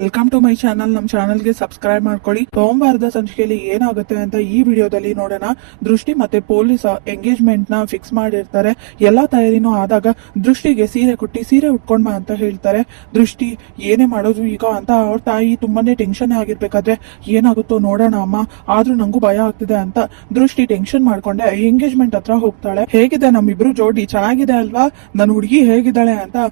Welcome to my channel. ನಮ್ಮ ಚಾನಲ್ಗೆ subscribe ಮಾಡ್ಕೊಳ್ಳಿ. ಸೋಮವಾರದ ಸಂಚಿಕೆಯಲ್ಲಿ ಏನಾಗುತ್ತೆ ಅಂತ ಈ ವಿಡಿಯೋದಲ್ಲಿ ನೋಡೋಣ. ದೃಷ್ಟಿ ಮತ್ತೆ ಪೊಲೀಸ್ ಎಂಗೇಜ್ಮೆಂಟ್ ನ ಫಿಕ್ಸ್ ಮಾಡಿರ್ತಾರೆ. ಎಲ್ಲಾ ತಯಾರಿನೂ ಆದಾಗ ದೃಷ್ಟಿಗೆ ಸೀರೆ ಕೊಟ್ಟಿ ಸೀರೆ ಉಟ್ಕೊಂಡ್ ಬಾ ಅಂತ ಹೇಳ್ತಾರೆ. ದೃಷ್ಟಿ ಏನೇ ಮಾಡೋದು ಈಗ ಅಂತ ಅವ್ರ ತಾಯಿ ತುಂಬಾನೇ ಟೆನ್ಷನ್ ಆಗಿರ್ಬೇಕಾದ್ರೆ ಏನಾಗುತ್ತೋ ನೋಡೋಣ ಅಮ್ಮ, ಆದ್ರೂ ನಂಗೂ ಭಯ ಆಗ್ತಿದೆ ಅಂತ ದೃಷ್ಟಿ ಟೆನ್ಷನ್ ಮಾಡ್ಕೊಂಡೆ ಎಂಗೇಜ್ಮೆಂಟ್ ಹತ್ರ ಹೋಗ್ತಾಳೆ. ಹೇಗಿದೆ ನಮ್ಮಿಬ್ರು ಜೋಡಿ, ಚೆನ್ನಾಗಿದೆ ಅಲ್ವಾ, ನನ್ನ ಹುಡುಗಿ ಹೇಗಿದ್ದಾಳೆ ಅಂತ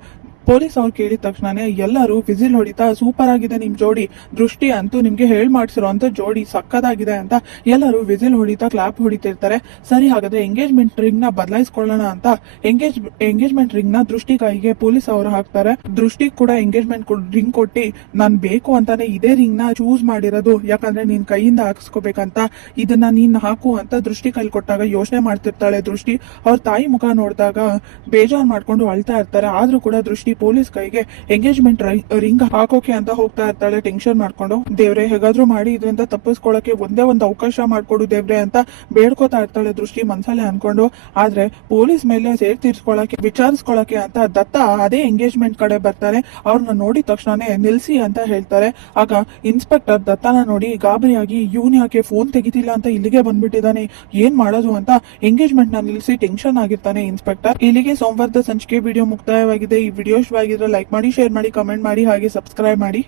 ಪೊಲೀಸ್ ಅವ್ರು ಕೇಳಿದ ತಕ್ಷಣನೇ ಎಲ್ಲರೂ ವಿಸಿಲ್ ಹೊಡಿತಾ ಸೂಪರ್ ಆಗಿದೆ ನಿಮ್ ಜೋಡಿ, ದೃಷ್ಟಿ ಅಂತೂ ನಿಮ್ಗೆ ಹೇಳ್ ಮಾಡ್ಸಿರೋ ಅಂತ ಜೋಡಿ ಸಕ್ಕದಾಗಿದೆ ಅಂತ ಎಲ್ಲರೂ ವಿಸಿಲ್ ಹೊಡಿತಾ ಕ್ಲಾಪ್ ಹೊಡಿತಿರ್ತಾರೆ. ಸರಿ, ಹಾಗಾದ್ರೆ ಎಂಗೇಜ್ಮೆಂಟ್ ರಿಂಗ್ ನ ಬದಲಾಯಿಸ್ಕೊಳ್ಳೋಣ ಅಂತ ಎಂಗೇಜ್ಮೆಂಟ್ ರಿಂಗ್ ನ ದೃಷ್ಟಿ ಕೈಗೆ ಪೊಲೀಸ್ ಅವರು ಹಾಕ್ತಾರೆ. ದೃಷ್ಟಿ ಕೂಡ ಎಂಗೇಜ್ಮೆಂಟ್ ರಿಂಗ್ ಕೊಟ್ಟಿ ನಾನ್ ಬೇಕು ಅಂತಾನೆ ಇದೇ ರಿಂಗ್ ನ ಚೂಸ್ ಮಾಡಿರೋದು, ಯಾಕಂದ್ರೆ ನೀನ್ ಕೈಯಿಂದ ಹಾಕಿಸ್ಕೋಬೇಕಂತ, ಇದನ್ನ ನೀನ್ ಹಾಕು ಅಂತ ದೃಷ್ಟಿ ಕೈಲಿ ಕೊಟ್ಟಾಗ ಯೋಚನೆ ಮಾಡ್ತಿರ್ತಾಳೆ ದೃಷ್ಟಿ. ಅವ್ರ ತಾಯಿ ಮುಖ ನೋಡಿದಾಗ ಬೇಜಾರ್ ಮಾಡ್ಕೊಂಡು ಅಳ್ತಾ ಇರ್ತಾರೆ. ಆದ್ರೂ ಕೂಡ ದೃಷ್ಟಿ ಪೊಲೀಸ್ ಕೈಗೆ ಎಂಗೇಜ್ಮೆಂಟ್ ರಿಂಗ್ ಹಾಕೋಕೆ ಅಂತ ಹೋಗ್ತಾ ಇರ್ತಾಳೆ ಟೆನ್ಷನ್ ಮಾಡ್ಕೊಂಡು. ದೇವ್ರೆ, ಹೇಗಾದ್ರೂ ಮಾಡಿ ಇದರಿಂದ ತಪ್ಪಿಸ್ಕೊಳಕ್ಕೆ ಒಂದೇ ಒಂದು ಅವಕಾಶ ಮಾಡ್ಕೊಡು ದೇವ್ರೆ ಅಂತ ಬೇಡ್ಕೋತಾ ಇರ್ತಾಳೆ ದೃಷ್ಟಿ ಮನ್ಸಲ್ಲೇ ಅನ್ಕೊಂಡು. ಆದ್ರೆ ಪೊಲೀಸ್ ಮೇಲೆ ಸೇರ್ ತೀರ್ಸ್ಕೊಳಕ್ಕೆ ವಿಚಾರಿಸ್ಕೊಳಕ್ಕೆ ಅಂತ ದತ್ತ ಅದೇ ಎಂಗೇಜ್ಮೆಂಟ್ ಕಡೆ ಬರ್ತಾರೆ. ಅವ್ರನ್ನ ನೋಡಿದ ತಕ್ಷಣನೇ ನಿಲ್ಸಿ ಅಂತ ಹೇಳ್ತಾರೆ. ಆಗ ಇನ್ಸ್ಪೆಕ್ಟರ್ ದತ್ತನ ನೋಡಿ ಗಾಬರಿಯಾಗಿ ಇವನ್ ಯಾಕೆ ಫೋನ್ ತೆಗಿತಿಲ್ಲ ಅಂತ ಇಲ್ಲಿಗೆ ಬಂದ್ಬಿಟ್ಟಿದ್ದಾನೆ, ಏನ್ ಮಾಡೋದು ಅಂತ ಎಂಗೇಜ್ಮೆಂಟ್ ನ ನಿಲ್ಸಿ ಟೆನ್ಷನ್ ಆಗಿರ್ತಾನೆ ಇನ್ಸ್ಪೆಕ್ಟರ್. ಇಲ್ಲಿಗೆ ಸೋಮವಾರದ ಸಂಚಿಕೆ ವಿಡಿಯೋ ಮುಕ್ತಾಯವಾಗಿದೆ. ಈ ವಿಡಿಯೋ ಇಷ್ಟವಾಗಿದ್ರೆ ಲೈಕ್ ಮಾಡಿ, ಶೇರ್ ಮಾಡಿ, ಕಮೆಂಟ್ ಮಾಡಿ, ಹಾಗೆ ಸಬ್ಸ್ಕ್ರೈಬ್ ಮಾಡಿ.